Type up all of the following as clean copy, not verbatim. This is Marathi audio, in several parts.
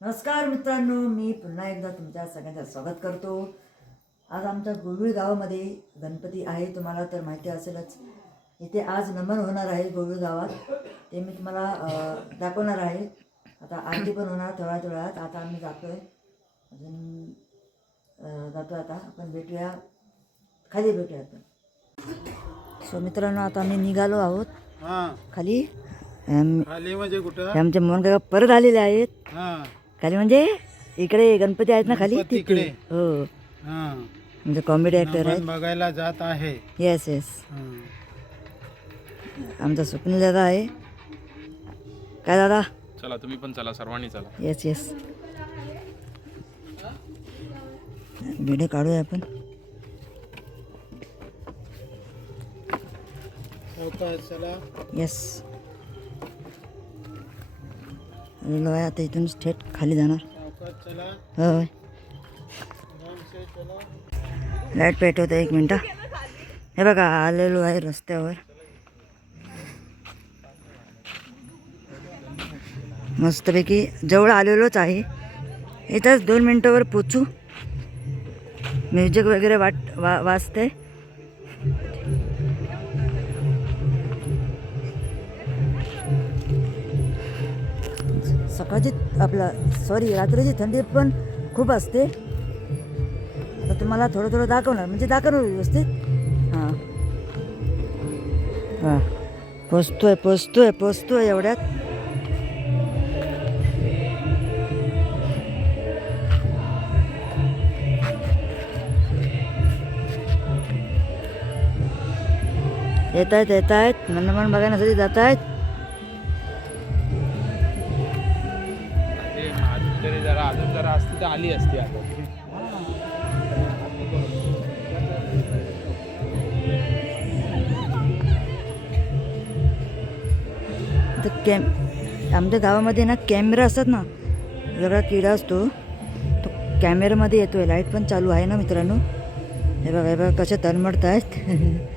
नमस्कार मित्रांनो, मी पुन्हा एकदा तुमच्या सगळ्यांचं स्वागत करतो। आज आमच्या गोविळ गावामध्ये गणपती आहे, तुम्हाला तर माहिती असेलच। इथे आज नमन होणार आहे गोविळ गावात, ते मी तुम्हाला दाखवणार आहे। आता आरती पण होणार थोड्या वेळात। आता आम्ही जातोय, अजून जातोय। आता आपण भेटूया, खाली भेटूया आपण। सो मित्रांनो, आता आम्ही निघालो आहोत खाली। खाली म्हणजे कुठं? आमचे मोहन काका परत आलेले आहेत। खाली म्हणजे इकडे गणपती आहेत ना खाली, तिकडे। हो, म्हणजे कॉमेडी ॲक्टर आहेत, बघायला जात आहे। येस येस, आमचा स्वप्नील दादा आहे। काय दादा? चला तुम्ही पण चला, सर्वांनी चला। येस येस, व्हिडिओ काढूया आपण। येस, लोय आता इथून थेट खाली जाणार। होय, लाईट पेटवतो, एक मिनटं। हे बघा, आलेलो आहे रस्त्यावर। मस्तपैकी जवळ आलेलोच आहे, इथंच 2 मिनटावर पोचू। म्युझिक वगैरे वाजते। सकाळची रात्रीची थंडी पण खूप असते। आता तुम्हाला थोडं थोडं दाखवणार, म्हणजे दाखवणार व्यवस्थित। हां हां, पोचतोय एवढ्यात। येत आहेत मन बघण्यासाठी जात आहेत। अजून जरा असती तर आली असती। आता आमच्या गावामध्ये ना कॅमेरा असतात ना, वेगळा किडा असतो तो कॅमेऱ्यामध्ये येतोय। लाईट पण चालू आहे ना मित्रांनो, हे बघा कसे तळमळत आहेत।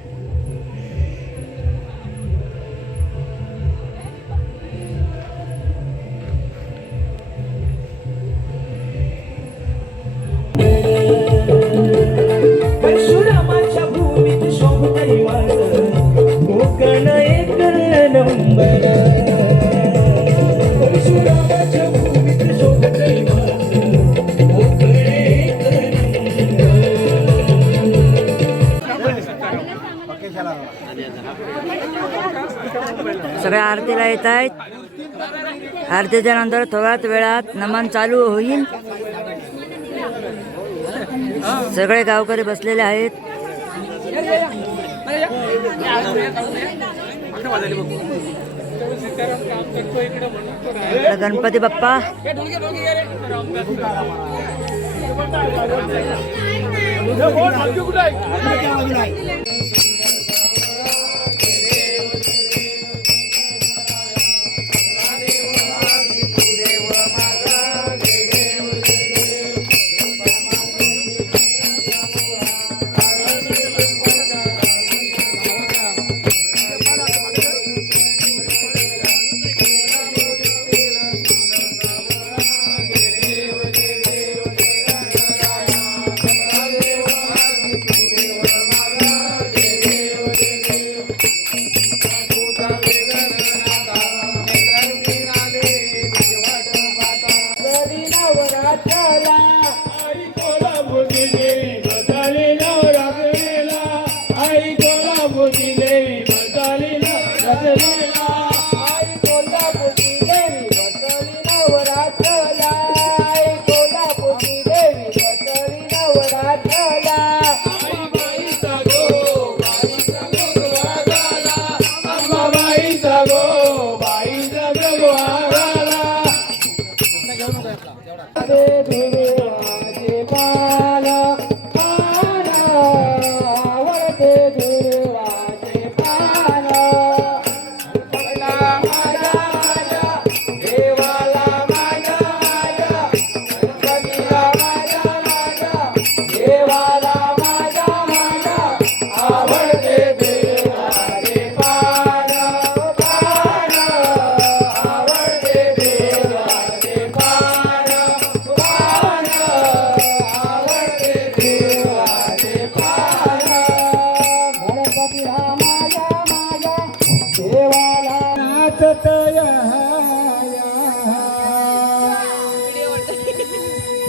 परशुरामाच्या भूमीत शोभतई माझं कोकण एक नंबर। परशुरामाच्या भूमीत शोभतई माझं कोकण एक नंबर। सगळ्या आरतीला येत आहेत। आरतीच्या नंतर थोड्याच वेळात नमन चालू होईल। सगळे गावकरी बसलेले आहेत। गणपती बाप्पा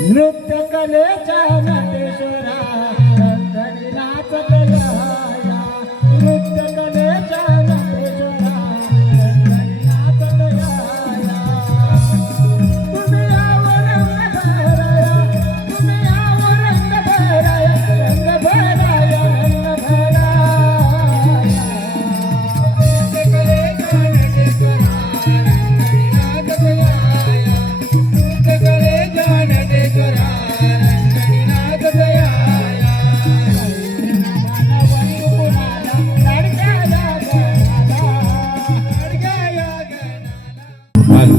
नृत्य कलेच्या नटेश्वरा रंगणी नाचतया नृत्य कलेच्या नटेश्वरा रंगणी नाचतया तुम्ही यावर रंग भराया तुम्ही यावर रंग भराया रंग भराया रंग भराया नृत्य कलेच्या नटेश्वरा रंगणी नाचतया नृत्य कलेच्या नटेश्वरा रंगणी नाचतया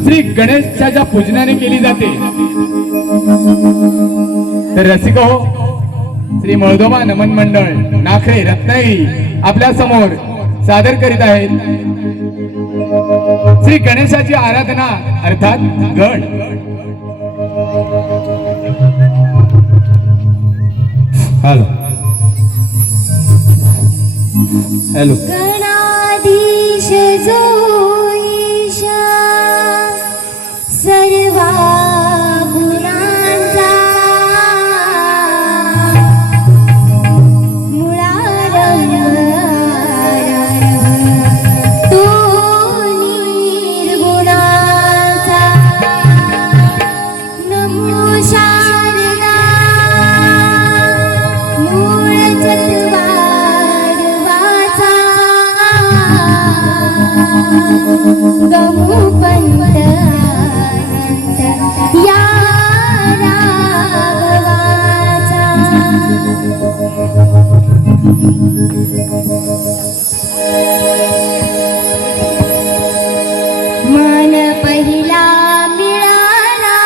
श्री गणेशाच्या पूजनाने केली जाते तर रसिक हो श्री मळदोबा नमन मंडळ नाखरे रत्नागिरी आपल्या समोर सादर करीत आहेत श्री गणेशाची आराधना अर्थात गण हॅलो हॅलो गणाधीश जो ईशा सर्वा गुणांचा मुळारंभ तो निर्गुणाचा नमो शारदा मूळ चत्वारवाचा गमुपंत या राघवाचा मन पहिला मिळाला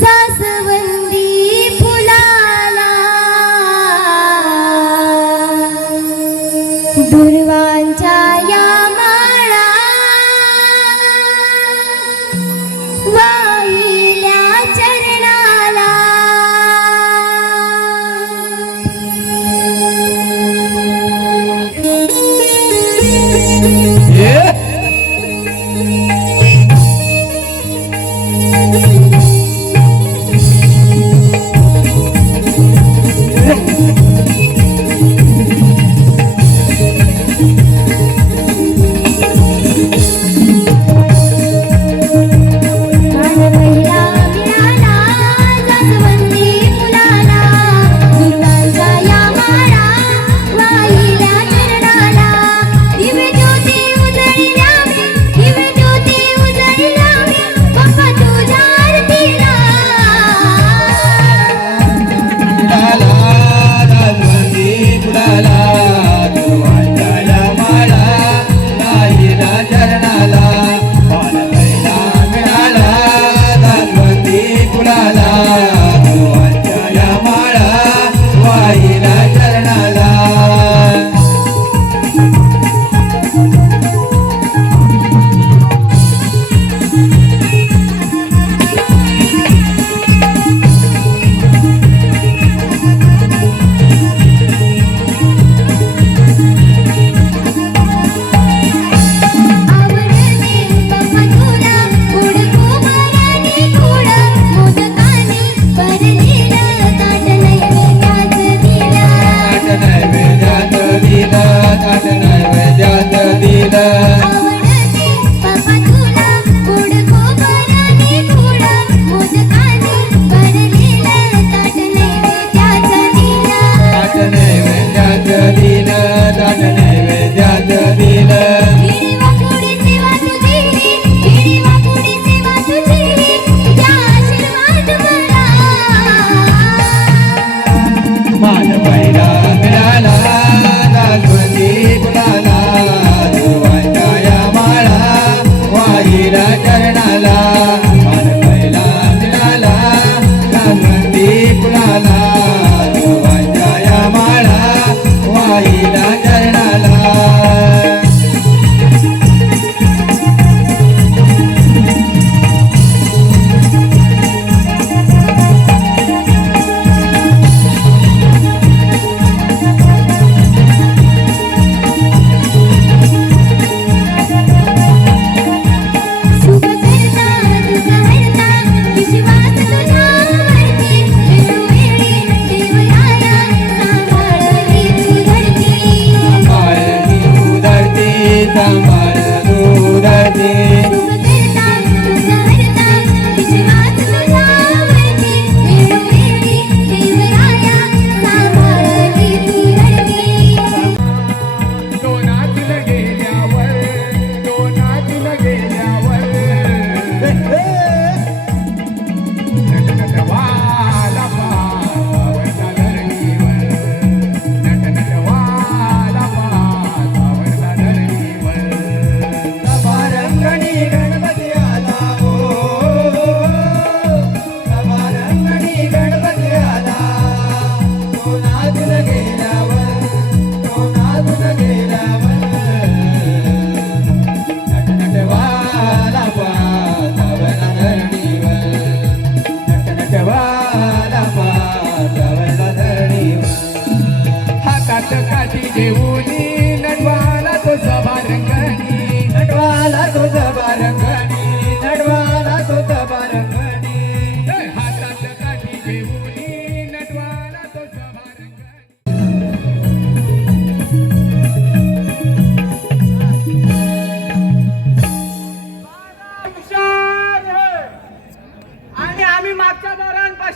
जास्वंदी फुलाला दुर्वांच्या या माळा वाहिल्या चरणाला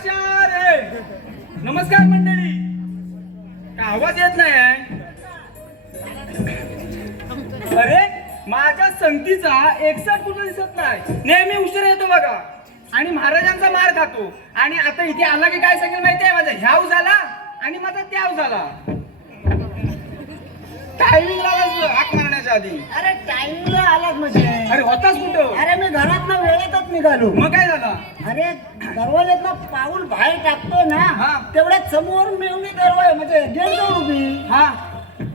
नमस्कार नमस्कार मंडळी. काय आवाज येत नाही आहे? अरे माझ्या संगतीचा 61 कुठं दिसत नाही. नेहमी उशीर येतो बघा आणि महाराजांचा मार खातो. आणि आता इथे आला की काय सांगेल माहितीये, माझा ह्याव झाला आणि माझा त्याव झाला. टायमिंग लागला हाक मारण्याच्या आधी. अरे टाइमला आलाच म्हणजे. अरे होताच कुठं? अरे मी घरात वेळेतच निघालो. मग काय झालं? अरे दरवाज्यातनं पाऊल बाहेर टाकतो ना, हा. तेवढ्यात समोर मेवणी दरवाजा म्हणजे गेट जवळ उभी. हा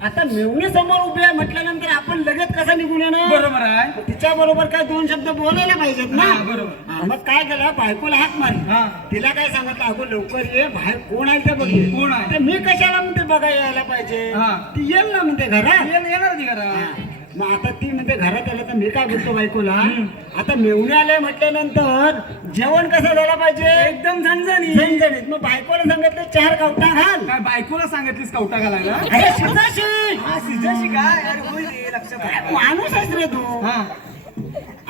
आता मेवणी समोर उभी आहे म्हटल्यानंतर आपण लगेच कसं निघून येणार? बरोबर आहे. तिच्या बरोबर काय 2 शब्द बोलायला पाहिजेत ना. हा, बरोबर. हा, मग काय केलं, बायकोला हाक मारली. हा. तिला काय सांगितलं, अगो लवकर ये, बाहेर कोण आहे ते बघे. कोण आहे? तर मी कशाला म्हणते बघायला यायला पाहिजे. हा. ती येईल ना म्हणते घरात. येणार ती घरा. हा. मग आता ती म्हणते घरात आलं तर मी काय बोलतो बायकोला, आता मेवणे आले म्हटल्यानंतर जेवण कसं झालं पाहिजे, एकदम झणझणी. झणझणीत. मग बायकोला सांगितलं 4 कवटा घाल. काय बायकोला सांगितलीस कवटा घालायला? अरे शिजाशी. हा सिजाशी काय? अरे होय रे, लक्षात काय आहे. माणूस आहेस रे तू. हा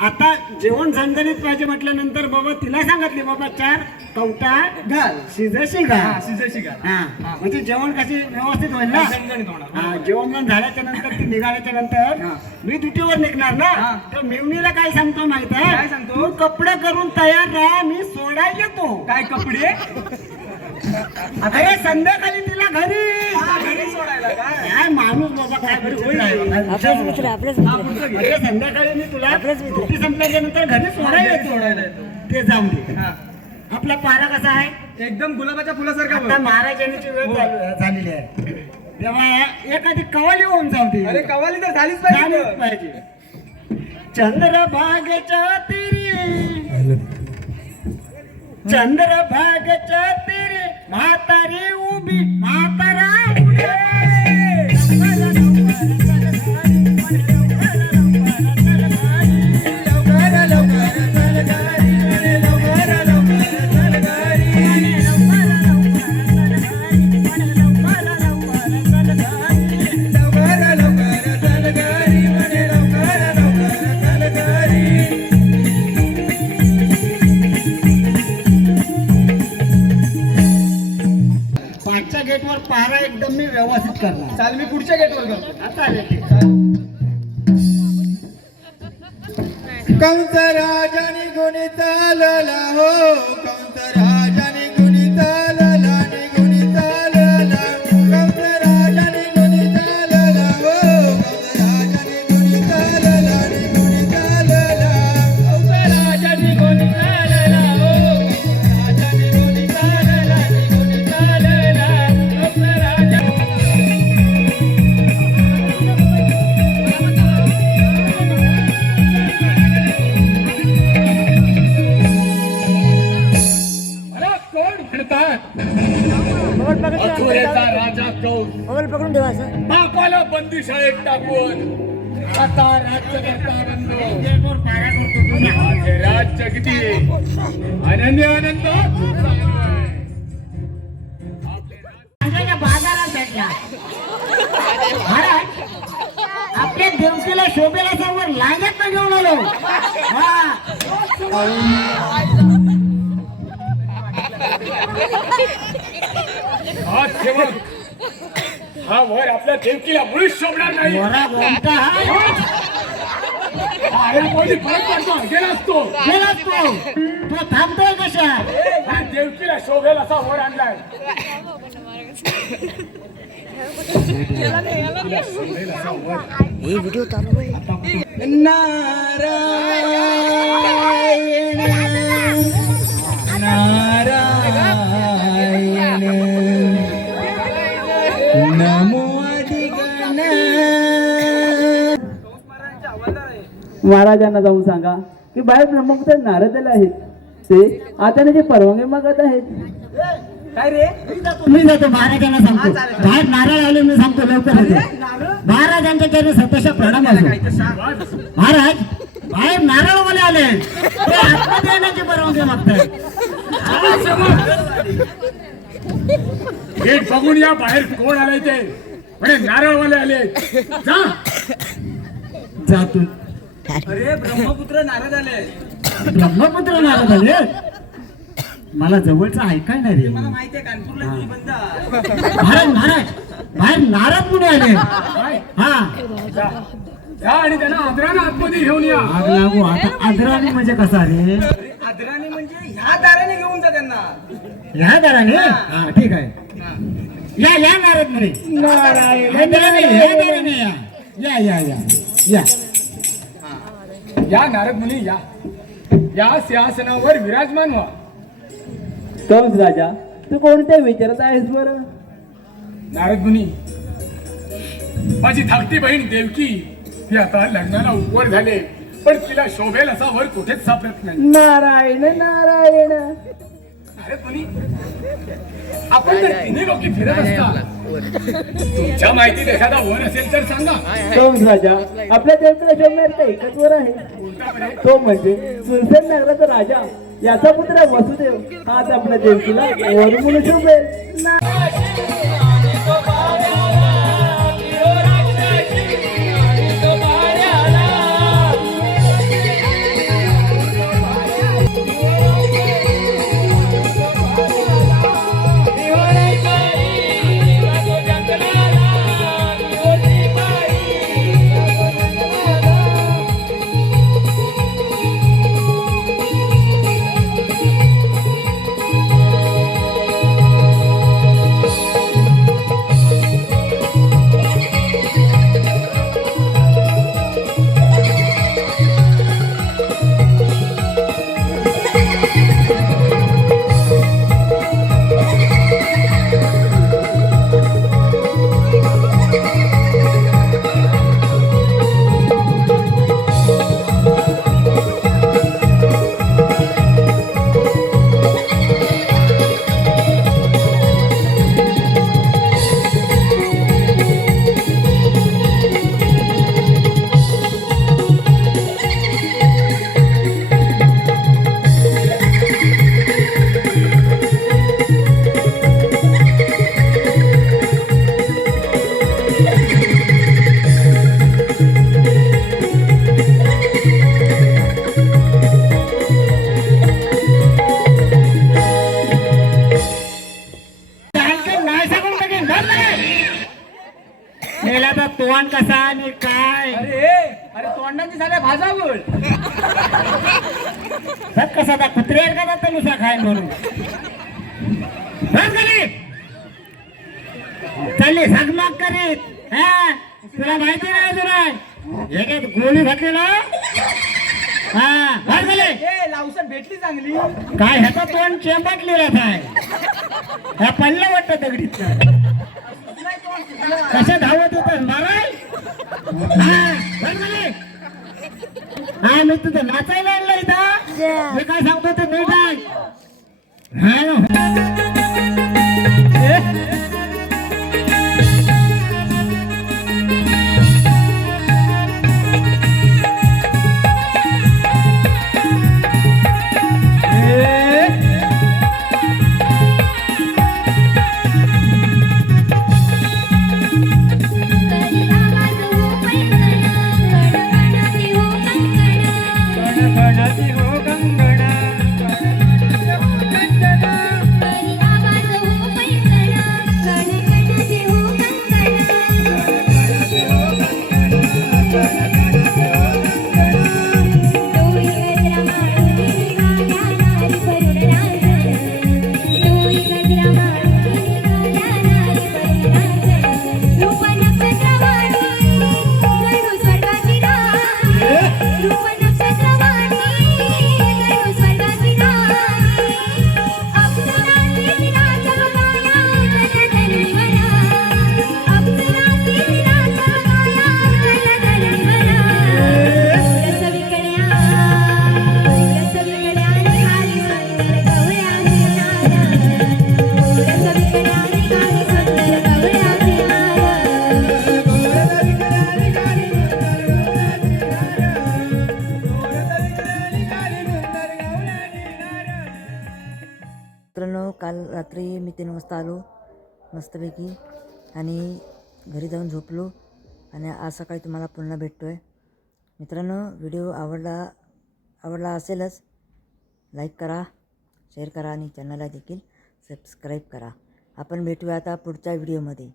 आता जेवण झणझणीत पाहिजे म्हटल्यानंतर बाबा तिला सांगितले बाबा 4 कवटा घाल. शिजाशी हा घाल. सिजाशी घाल. हा म्हणजे जेवण कशी व्यवस्थित होईल ना. झणझणीत होणार. हा, जेवण झाल्याच्या नंतर ती निघाल्याच्या नंतर मी ड्युटीवर निघणार ना. हा. तर मेवणीला काय सांगतो माहित आहे? काय सांगतो? तू कपडे करून तयार राहा, मी सोडायला येतो. काय कपडे? अरे संध्याकाळी तिला घरी. हा, घरी सोडायला काय? काय माणूस बाबा, काय घरी होईल? हा, पुढचं घे. अरे संध्याकाळी मी तुला ड्युटी संपल्याच्या नंतर घरी सोडायला सोडायला येतो. येतो. ते जाऊन दे. हा. आपला पारा कसा आहे? एकदम गुलाबाच्या फुलासारखा आता बघ. महाराजांची वेळ झालेली आहे. तेव्हा एखादी कवाली होऊन जाऊ दे. अरे कवाली तर झालीच झालीच पाहिजे. पाहिजे. चंद्रभागेच्या तिरी, चंद्रभागेच्या तिरी म्हातारी उभी, म्हातारा पाचच्या गेटवर पहारा एकदम मी व्यवस्थित करणार. चाल मी पुढच्या गेटवर करतो. हा, चालेल, ठीक आहे. कंस राजाने गुणी चालला हो, कंस राजाने गुणी चालला नि गुणी चालला. कंस राजाने गुणी चालला हो, कंस राजाने गुणी चालला नि गुणी चालला. कंस राजाने गुणी चालला हो, कंस राजाने गुणी चालला नि गुणी चालला. कंस राजा मला कोण म्हणतात मोबाईल पकडून अथुरेचा राजा कौन मोबाईल पकडून ठेवा असं. बापाला बंदीशाळेत टाकून आता राज्यकर्ता बनलो. गेटवर पहारा करतो तू ना. माझे राज्य किती अनन्य आनंद आमच्या बाजारात भेटला. महाराज, आपल्या देवकीला शोभेला समोर लागत ना घेऊन आलो. हा. हा ठेवक हा वर आपल्या देवकीला मुळीच शोभणार नाही. वरा गोमटा हा. हा आयापोटी फरक पडतो गेलास तो. गेलाच तो. तो थांबतोय कशा? हा देवकीला शोभेल असा वर आणलाय. हे व्हिडिओ चालू आहे. महाराजांना जाऊन सांगा की बाहेर ब्रह्मपुत्र नारद आले आहेत, ते आता जे परवानगी मागत आहेत. काय रे? मी जातो महाराजांना सांगतो. बाहेर नारळ आले मी सांगतो लवकर येतो. महाराजांच्या चरणी सतशा प्रणाम असो. महाराज, बाहेर नारळवाले आले, ते आतमध्ये येण्याची परवानगी मागतात. गेट बघून या बाहेर कोण आलाय ते. म्हणे नारळवाले आले. जा जातो. अरे ब्रह्मपुत्र नारद आले. ब्रह्मपुत्र नारद आले. मला जवळचं ऐकाय नाही रे. मला माहिती आहे कानपूरला तुझी बंद महाराज महाराज बाहेर नारद मुनी आले. हा जा आणि त्यांना आदरानं आतमध्ये घेऊन या. आग लागू. आता आदराने म्हणजे कसा रे? आदराने म्हणजे ह्या दाराने घेऊन जा त्यांना. ह्या दाराने? हा ठीक आहे. या या नारद मुनी. ह्या दाराने या. या या या या. या नारद मुनी या. या सिंहासनावर विराजमान व्हा. कंस राजा तू कोणत्या विचारत आहेस बरं? नारद मुनी, माझी धाकटी बहीण देवकी ती आता लग्नाला वर झाले, पण तिला शोभेल असा वर कुठेच सापडत नाही. नारायण नारायण. नारद मुनी, आपण तर तिन्ही लोकी फिरत असता. तुमच्या माहितीत एखादा वर असेल तर सांगा. कंस राजा आपल्या देवतेला शोधणार तर एकच वर आहे. तो म्हणजे सुरसेन नगराचा राजा याचा पुत्र वसुदेव हाच आपल्या देवकीला वर म्हणून शोभेल. तोंड कसा आणि काय? अरे तोंडाची झाल्या भाजा बोल. कसा कुत्रे का तनुसा खाय म्हणून चालली झगमग करीत. हा तुला माहिती नाही तुला एक गोळी घातलेला. हा भाग झाले लावसर भेटली चांगली. काय ह्याचा तोंड चेंबटलेला आहे. ह्या पल्ला वाटत दगडीत कशा धावत होत माराय. हा मी तुझं नाचायला आणलं इथं. मी काय सांगतो ते नीट मित्रांनो, काल रात्री मी 3 वाजता आलो मस्तपैकी आणि घरी जाऊन झोपलो आणि आज सकाळी तुम्हाला पुन्हा भेटतो आहे. मित्रांनो, व्हिडिओ आवडला असेलच लाईक करा, शेअर करा आणि चॅनलला देखील सबस्क्राईब करा. आपण भेटूया आता पुढच्या व्हिडिओमध्ये.